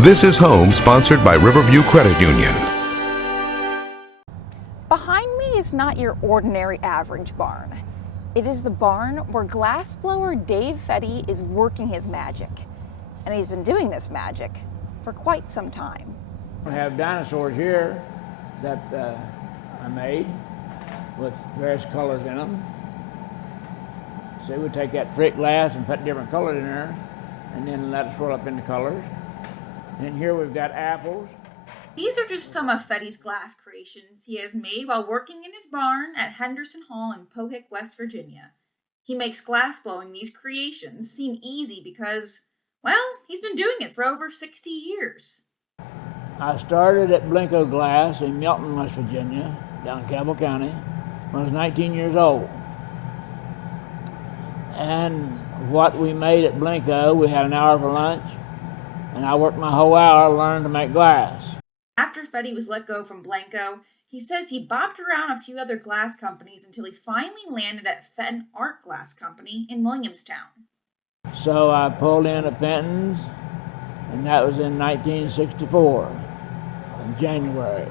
This is Home, sponsored by Riverview Credit Union. Behind me is not your ordinary average barn. It is the barn where glassblower Dave Fetty is working his magic. And he's been doing this magic for quite some time. We have dinosaurs here that I made with various colors in them. So we take that thick glass and put different colors in there and then let it swirl up into colors. And here we've got apples. These are just some of Fetty's glass creations he has made while working in his barn at Henderson Hall in Pohick, West Virginia. He makes glass blowing these creations seem easy because, well, he's been doing it for over 60 years. I started at Blenko Glass in Milton, West Virginia, down in Cabell County, when I was 19 years old. And what we made at Blenko, we had an hour for lunch, and I worked my whole hour to learn to make glass. After Fetty was let go from Blenko, he says he bopped around a few other glass companies until he finally landed at Fenton Art Glass Company in Williamstown. So I pulled in at Fenton's, and that was in 1964, in January.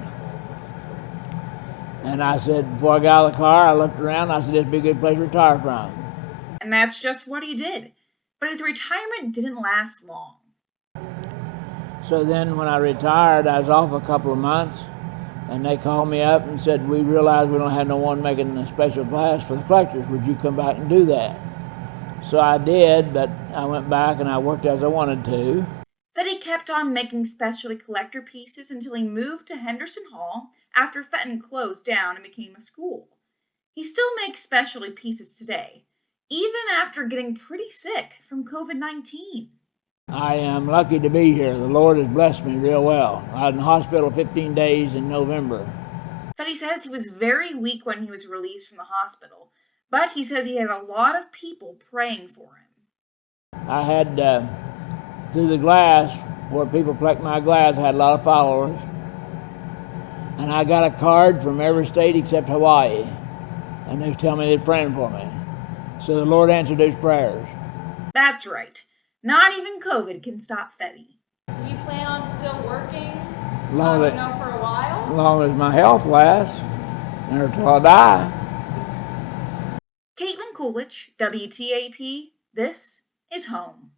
And I said, before I got out of the car, I looked around, I said, this would be a good place to retire from. And that's just what he did. But his retirement didn't last long. So then when I retired, I was off a couple of months, and they called me up and said, we realize we don't have no one making a special glass for the collectors. Would you come back and do that? So I did, but I went back and I worked as I wanted to. Fetty kept on making specialty collector pieces until he moved to Henderson Hall after Fenton closed down and became a school. He still makes specialty pieces today, even after getting pretty sick from COVID-19. I am lucky to be here. The Lord has blessed me real well. I was in the hospital 15 days in November. Fetty says he was very weak when he was released from the hospital, but he says he had a lot of people praying for him. I had, through the glass, where people collect my glass, I had a lot of followers. And I got a card from every state except Hawaii. And they tell me they're praying for me. So the Lord answered those prayers. That's right. Not even COVID can stop Fetty. Do you plan on still working, for a while? As long as my health lasts, and until I die. Kaitlin Kulich, WTAP, this is Home.